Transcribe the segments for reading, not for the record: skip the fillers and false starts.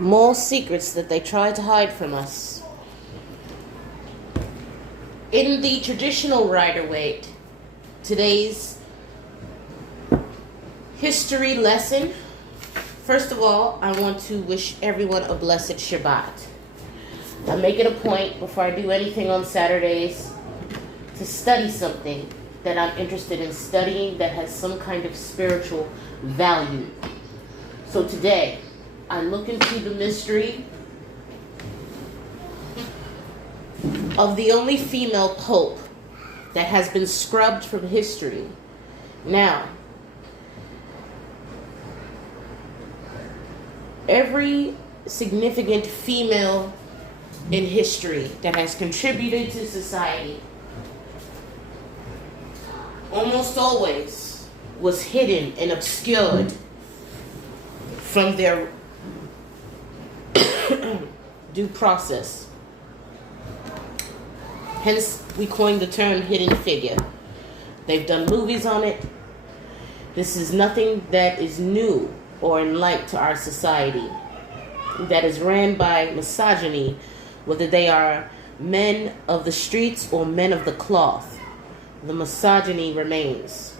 More secrets that they try to hide from us. In the traditional Rider-Waite, today's history lesson, first of all, I want to wish everyone a blessed Shabbat. I make it a point before I do anything on Saturdays to study something that I'm interested in studying that has some kind of spiritual value. So today, I look into the mystery of the only female pope that has been scrubbed from history. Now, every significant female in history that has contributed to society almost always was hidden and obscured from their due process. Hence, we coined the term hidden figure. They've done movies on it. This is nothing that is new or in light to our society that is ran by misogyny, whether they are men of the streets or men of the cloth. The misogyny remains.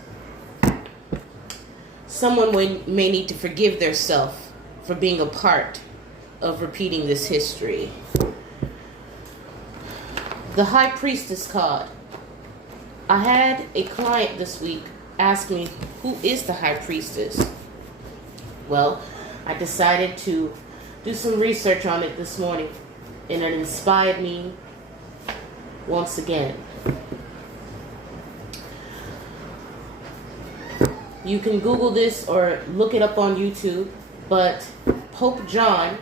Someone may need to forgive themselves for being a part of repeating this history. The High Priestess card. I had a client this week ask me, who is the High Priestess? Well, I decided to do some research on it this morning, and it inspired me once again. You can Google this or look it up on YouTube, but Pope John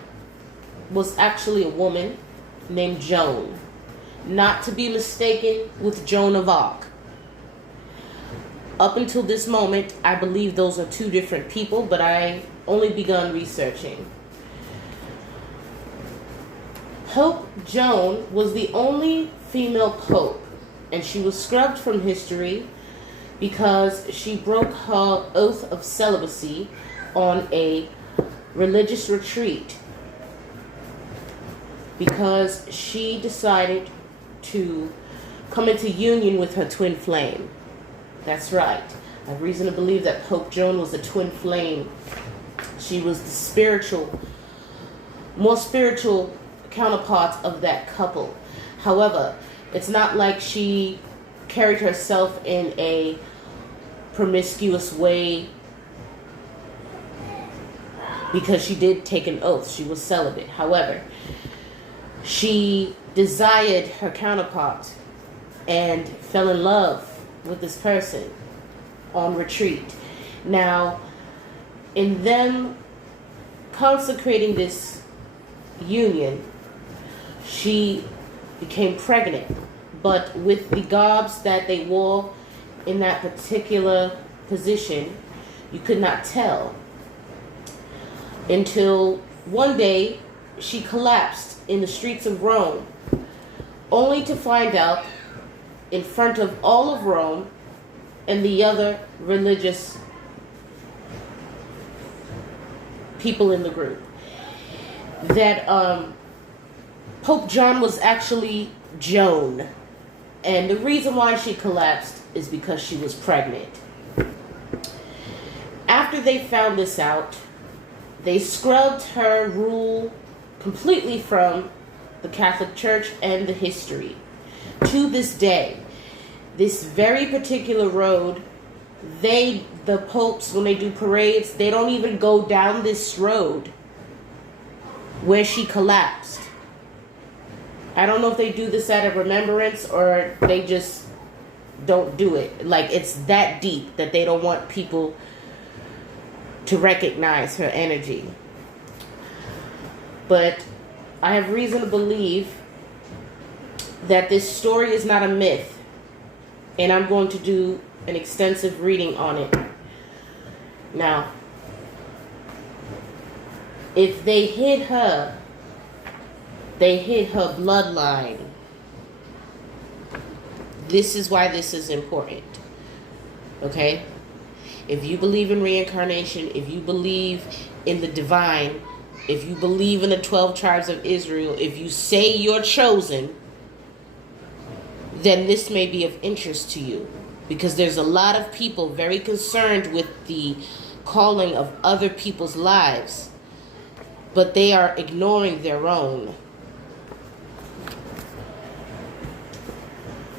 was actually a woman named Joan, not to be mistaken with Joan of Arc. Up until this moment, I believe those are two different people, but I only begun researching. Pope Joan was the only female pope, and she was scrubbed from history because she broke her oath of celibacy on a religious retreat, because she decided to come into union with her twin flame. That's right. I have reason to believe that Pope Joan was a twin flame. She was the more spiritual counterpart of that couple. However, it's not like she carried herself in a promiscuous way, because she did take an oath. She was celibate. However, she desired her counterpart and fell in love with this person on retreat. Now, in them consecrating this union, she became pregnant, but with the garbs that they wore in that particular position, you could not tell until one day she collapsed in the streets of Rome, only to find out in front of all of Rome and the other religious people in the group that Pope John was actually Joan. And the reason why she collapsed is because she was pregnant. After they found this out, they scrubbed her rule completely from the Catholic Church and the history. To this day, this very particular road, the popes, when they do parades, they don't even go down this road where she collapsed. I don't know if they do this out of remembrance or they just don't do it. Like, it's that deep that they don't want people to recognize her energy. But I have reason to believe that this story is not a myth, and I'm going to do an extensive reading on it. Now, if they hid her bloodline. This is why this is important. Okay? If you believe in reincarnation, if you believe in the divine, if you believe in the 12 tribes of Israel, if you say you're chosen, then this may be of interest to you. Because there's a lot of people very concerned with the calling of other people's lives, but they are ignoring their own.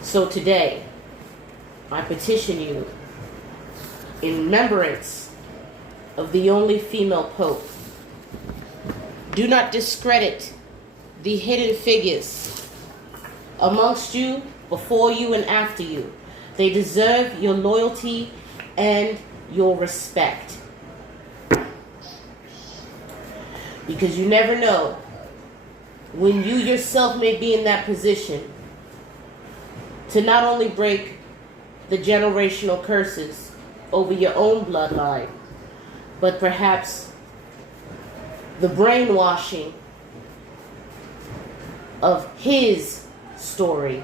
So today, I petition you in remembrance of the only female pope. Do not discredit the hidden figures amongst you, before you, and after you. They deserve your loyalty and your respect. Because you never know when you yourself may be in that position to not only break the generational curses over your own bloodline, but perhaps the brainwashing of his story